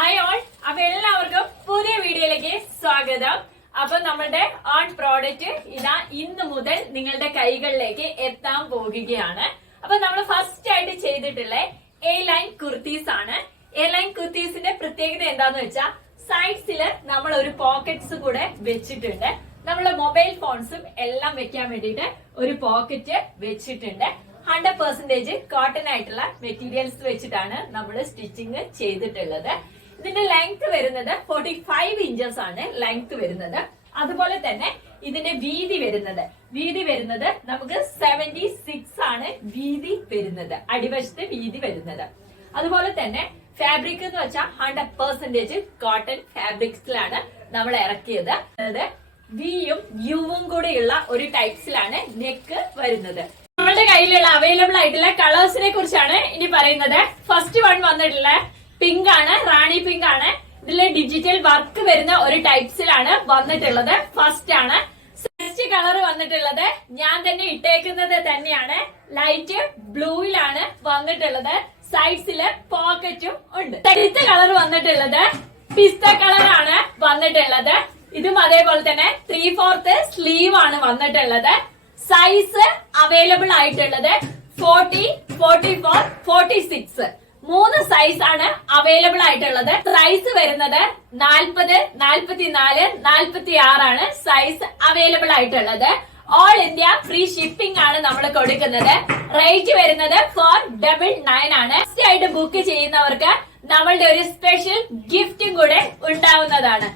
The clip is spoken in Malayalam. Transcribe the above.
Hi all. അപ്പൊ എല്ലാവർക്കും പുതിയ വീഡിയോയിലേക്ക് സ്വാഗതം. അപ്പൊ നമ്മുടെ ഓൺ പ്രോഡക്റ്റ് ഇതാ ഇന്ന് മുതൽ നിങ്ങളുടെ കൈകളിലേക്ക് എത്താൻ പോകുകയാണ്. അപ്പൊ നമ്മൾ ഫസ്റ്റ് ആയിട്ട് ചെയ്തിട്ടുള്ള എ ലൈൻ കുർത്തീസ് ആണ്. എ ലൈൻ കുർത്തീസിന്റെ പ്രത്യേകത എന്താന്ന് വെച്ചാൽ സൈഡ്സിൽ നമ്മൾ ഒരു പോക്കറ്റ്സ് കൂടെ വെച്ചിട്ടുണ്ട്. നമ്മളെ മൊബൈൽ ഫോൺസും എല്ലാം വെക്കാൻ വേണ്ടിയിട്ട് ഒരു പോക്കറ്റ് വെച്ചിട്ടുണ്ട്. 100% കോട്ടൺ ആയിട്ടുള്ള മെറ്റീരിയൽസ് വെച്ചിട്ടാണ് നമ്മൾ സ്റ്റിച്ചിങ് ചെയ്തിട്ടുള്ളത്. ഇതിന്റെ ലെങ്ത് വരുന്നത് 45 ഇഞ്ചസ് ആണ് ലെങ്ത് വരുന്നത്. അതുപോലെ തന്നെ ഇതിന്റെ വീതി വരുന്നത് നമുക്ക് 76 ആണ് വീതി വരുന്നത്, അടിവശത്ത് വീതി വരുന്നത്. അതുപോലെ തന്നെ ഫാബ്രിക് എന്ന് വെച്ചാൽ 100% കോട്ടൺ ഫാബ്രിക്സിലാണ് നമ്മൾ ഇറക്കിയത്. വിയും യുവും കൂടെയുള്ള ഒരു ടൈപ്സിലാണ് നെക്ക് വരുന്നത്. നമ്മളുടെ കയ്യിലുള്ള അവൈലബിൾ ആയിട്ടുള്ള കളേഴ്സിനെ കുറിച്ചാണ് ഇനി പറയുന്നത്. ഫസ്റ്റ് വൺ വന്നിട്ടുള്ള പിങ്ക് ആണ്, റാണി പിങ്ക് ആണ്. ഇതിലെ ഡിജിറ്റൽ വർക്ക് വരുന്ന ഒരു ടൈപ്സിലാണ് വന്നിട്ടുള്ളത്. ഫസ്റ്റ് ആണ്. ഫസ്റ്റ് കളർ വന്നിട്ടുള്ളത് ഞാൻ തന്നെ ഇട്ടേക്കുന്നത് തന്നെയാണ്. ലൈറ്റ് ബ്ലൂയിലാണ് വന്നിട്ടുള്ളത്. സൈഡ്സില് പോക്കറ്റും ഉണ്ട്. അടുത്ത കളർ വന്നിട്ടുള്ളത് പിസ്ത കളർ ആണ് വന്നിട്ടുള്ളത്. ഇതും അതേപോലെ തന്നെ 3/4 സ്ലീവ് ആണ് വന്നിട്ടുള്ളത്. സൈസ് അവൈലബിൾ ആയിട്ടുള്ളത് 40, 44, 46 മൂന്ന് സൈസ് ആണ് അവൈലബിൾ ആയിട്ടുള്ളത്. സൈസ് വരുന്നത് 40, 44, 46 ആണ് സൈസ് അവൈലബിൾ ആയിട്ടുള്ളത്. ഓൾ ഇന്ത്യ ഫ്രീ ഷിപ്പിംഗ് ആണ് നമ്മൾ കൊടുക്കുന്നത്. റേറ്റ് വരുന്നത് 499 ആണ്. ഫസ്റ്റ് ആയിട്ട് ബുക്ക് ചെയ്യുന്നവർക്ക് നമ്മളുടെ ഒരു സ്പെഷ്യൽ ഗിഫ്റ്റും കൂടെ ഉണ്ടാവുന്നതാണ്.